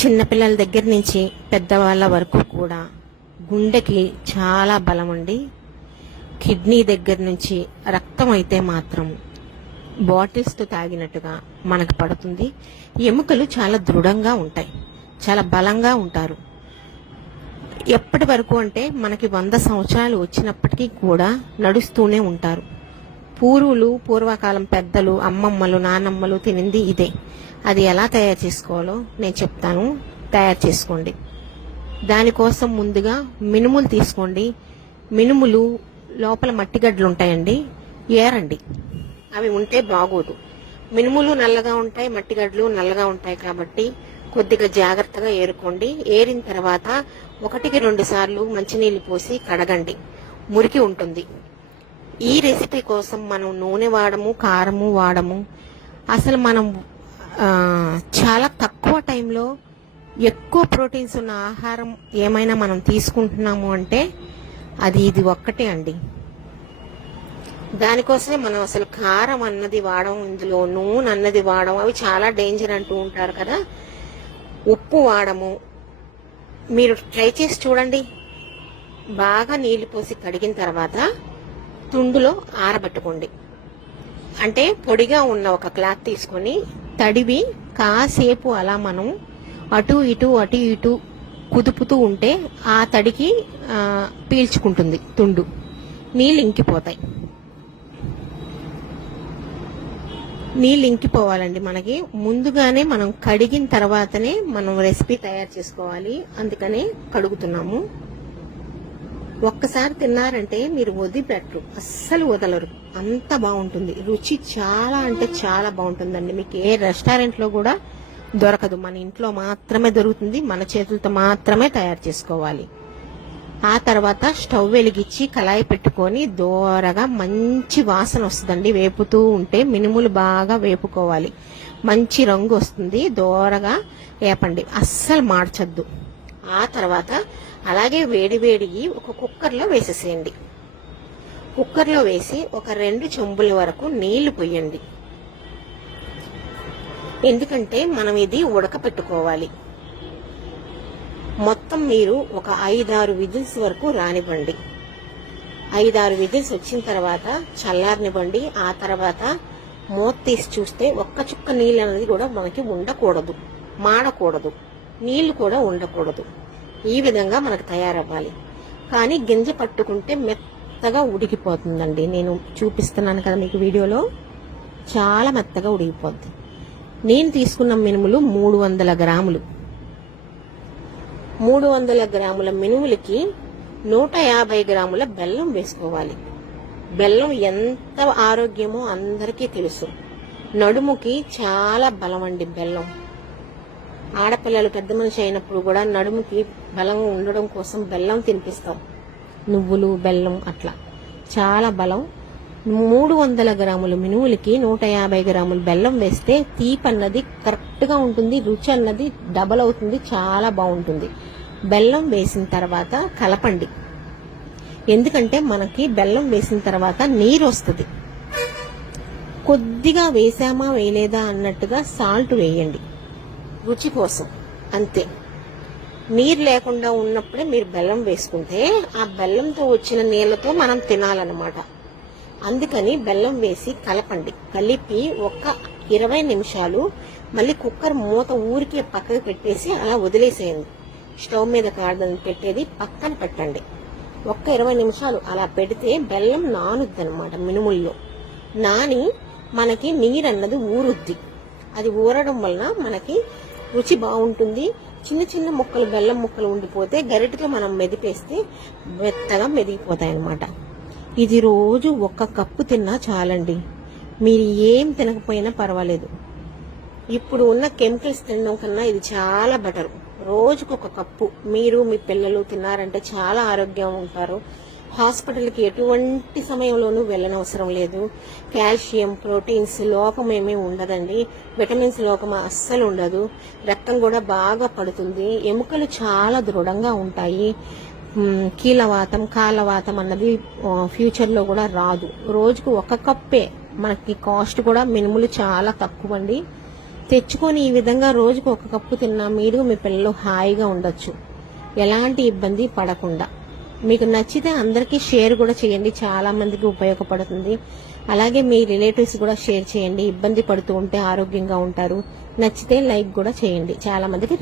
చిన్నపిల్లల దగ్గర నుంచి పెద్దవాళ్ళ వరకు కూడా గుండెకి చాలా బలం అండి. కిడ్నీ దగ్గర నుంచి రక్తం అయితే మాత్రం బాటిల్స్తో తాగినట్టుగా మనకు పడుతుంది. ఎముకలు చాలా దృఢంగా ఉంటాయి, చాలా బలంగా ఉంటారు. ఎప్పటి వరకు అంటే మనకి 100 సంవత్సరాలు వచ్చినప్పటికీ కూడా నడుస్తూనే ఉంటారు. పూర్వకాలం పెద్దలు, అమ్మమ్మలు, నానమ్మలు తినింది ఇదే. అది ఎలా తయారు చేసుకోవాలో నేను చెప్తాను, తయారు చేసుకోండి. దానికోసం ముందుగా మినుములు తీసుకోండి. మినుములు లోపల మట్టిగడ్డలు ఉంటాయండి, ఏరండి. అవి ఉంటే బాగోదు. మినుములు నల్లగా ఉంటాయి, మట్టిగడ్డలు నల్లగా ఉంటాయి కాబట్టి కొద్దిగా జాగ్రత్తగా ఏరుకోండి. ఏరిన తర్వాత 1-2 సార్లు మంచినీళ్ళు పోసి కడగండి, మురికి ఉంటుంది. ఈ రెసిపీ కోసం మనం నూనె వాడము, కారము వాడము. అసలు మనం చాలా తక్కువ టైంలో ఎక్కువ ప్రోటీన్స్ ఉన్న ఆహారం ఏమైనా మనం తీసుకుంటున్నాము అంటే అది ఇది ఒక్కటే అండి. దానికోసమే మనం అసలు కారం అన్నది వాడడం, ఇందులో నూనె అన్నది వాడడం, అవి చాలా డేంజర్ అంటూ ఉంటారు కదా. ఉప్పు వాడము. మీరు ట్రై చేసి చూడండి. బాగా నీళ్లు పోసి కడిగిన తర్వాత తుండులో ఆరబెట్టుకోండి. అంటే పొడిగా ఉన్న ఒక క్లాత్ తీసుకొని తడివి కాసేపు అలా మనం అటు ఇటు కుదుపుతూ ఉంటే ఆ తడికి పీల్చుకుంటుంది తుండు, నీళ్ళు ఇంకిపోతాయి. నీళ్ళు ఇంకిపోవాలండి. మనకి ముందుగానే మనం కడిగిన తర్వాతనే మనం రెసిపీ తయారు చేసుకోవాలి, అందుకనే కడుగుతున్నాము. ఒక్కసారి తిన్నారంటే మీరు వదిలిపెట్టరు, అస్సలు వదలరు, అంత బాగుంటుంది. రుచి చాలా అంటే చాలా బాగుంటుందండి. మీకు ఏ రెస్టారెంట్లో కూడా దొరకదు, మన ఇంట్లో మాత్రమే దొరుకుతుంది. మన చేతులతో మాత్రమే తయారు చేసుకోవాలి. ఆ తర్వాత స్టవ్ వెలిగించి కళాయి పెట్టుకొని దోరగా మంచి వాసన వస్తుందండి. వేపుతూ ఉంటే మినుములు బాగా వేపుకోవాలి, మంచి రంగు వస్తుంది. దోరగా వేపండి, అస్సలు మార్చద్దు. ఆ తర్వాత అలాగే వేడివేడికి ఒక కుక్కర్లో వేసేసేయండి. కుక్కర్లో వేసి ఒక 2 చెంబుల వరకు నీళ్లు పొయ్యండి. ఎందుకంటే మనం ఇది ఉడకపెట్టుకోవాలి. మొత్తం మీరు ఒక 5-6 విజిల్స్ వరకు రానివ్వండి. 5-6 విజిల్స్ వచ్చిన తర్వాత చల్లారనివ్వండి. ఆ తర్వాత మూత తీసి చూస్తే ఒక్క చుక్క నీళ్ళు అనేది కూడా మనకి ఉండకూడదు, మాడకూడదు, నీళ్లు కూడా ఉండకూడదు. ఈ విధంగా మనకు తయారవ్వాలి. కానీ గింజ పట్టుకుంటే మెత్తగా ఉడికిపోతుందండి. నేను చూపిస్తున్నాను కదా మీకు వీడియోలో, చాలా మెత్తగా ఉడికిపోద్ది. నేను తీసుకున్న మినుములు 300 గ్రాములు. 300 గ్రాముల మినుములకి 150 గ్రాముల బెల్లం వేసుకోవాలి. బెల్లం ఎంత ఆరోగ్యమో అందరికీ తెలుసు. నడుముకి చాలా బలం అండి బెల్లం. ఆడపిల్లలు పెద్ద మనిషి అయినప్పుడు కూడా నడుముకి బలం ఉండడం కోసం బెల్లం తినిపిస్తాం. నువ్వులు, బెల్లం అట్లా చాలా బలం. 300 గ్రాముల మినుములకి 150 గ్రాముల బెల్లం వేస్తే తీపి అన్నది కరెక్ట్గా ఉంటుంది, రుచి అన్నది డబల్ అవుతుంది, చాలా బాగుంటుంది. బెల్లం వేసిన తర్వాత కలపండి. ఎందుకంటే మనకి బెల్లం వేసిన తర్వాత నీరు వస్తుంది. కొద్దిగా వేసామా వేయలేదా అన్నట్టుగా సాల్ట్ వేయండి రుచి కోసం, అంతే. నీరు లేకుండా ఉన్నప్పుడే మీరు బెల్లం వేసుకుంటే ఆ బెల్లంతో వచ్చిన నీళ్లతో మనం తినాలన్నమాట. అందుకని బెల్లం వేసి కలపండి. కలిపి ఒక 20 నిమిషాలు మళ్ళీ కుక్కర్ మూత ఊరికి పక్కకు పెట్టేసి అలా వదిలేసేయండి. స్టవ్ మీద కాడని పెట్టేది పక్కన పెట్టండి. ఒక్క 20 నిమిషాలు అలా పెడితే బెల్లం నానుద్ది అనమాట. మినుముల్లో నాని మనకి నీరు అన్నది ఊరుద్ది. అది ఊరడం వలన మనకి రుచి బాగుంటుంది. చిన్న చిన్న ముక్కలు, బెల్లం ముక్కలు ఉండిపోతే గరిటెతో మనం మెదిపేస్తే మెత్తగా మెదిగిపోతాయి అన్నమాట. ఇది రోజు 1 కప్పు తిన్నా చాలండి. మీరు ఏం తినకపోయినా పర్వాలేదు. ఇప్పుడు ఉన్న కెమికల్స్ తినడం కన్నా ఇది చాలా బెటర్. రోజుకు 1 కప్పు మీరు మీ పిల్లలు తిన్నారంటే చాలా ఆరోగ్యంగా ఉంటారు. హాస్పిటల్కి ఎటువంటి సమయంలోనూ వెళ్ళనవసరం లేదు. కాల్షియం, ప్రోటీన్స్ లోపం ఏమీ ఉండదండి. విటమిన్స్ లోపం అస్సలు ఉండదు. రక్తం కూడా బాగా పడుతుంది. ఎముకలు చాలా దృఢంగా ఉంటాయి. కీలవాతం, కాలవాతం అన్నది ఫ్యూచర్లో కూడా రాదు. రోజుకు 1 కప్పే. మనకి కాస్ట్ కూడా మినుములు చాలా తక్కువ అండి. తెచ్చుకొని ఈ విధంగా రోజుకు ఒక కప్పు తిన్నా మీరు మీ పిల్లలు హాయిగా ఉండొచ్చు, ఎలాంటి ఇబ్బంది పడకుండా. మీకు నచ్చితే అందరికీ షేర్ కూడా చేయండి, చాలా మందికి ఉపయోగపడుతుంది. అలాగే మీ రిలేటివ్స్ కూడా షేర్ చేయండి, ఇబ్బంది పడుతూ ఉంటే ఆరోగ్యంగా ఉంటారు. నచ్చితే లైక్ కూడా చేయండి, చాలా మందికి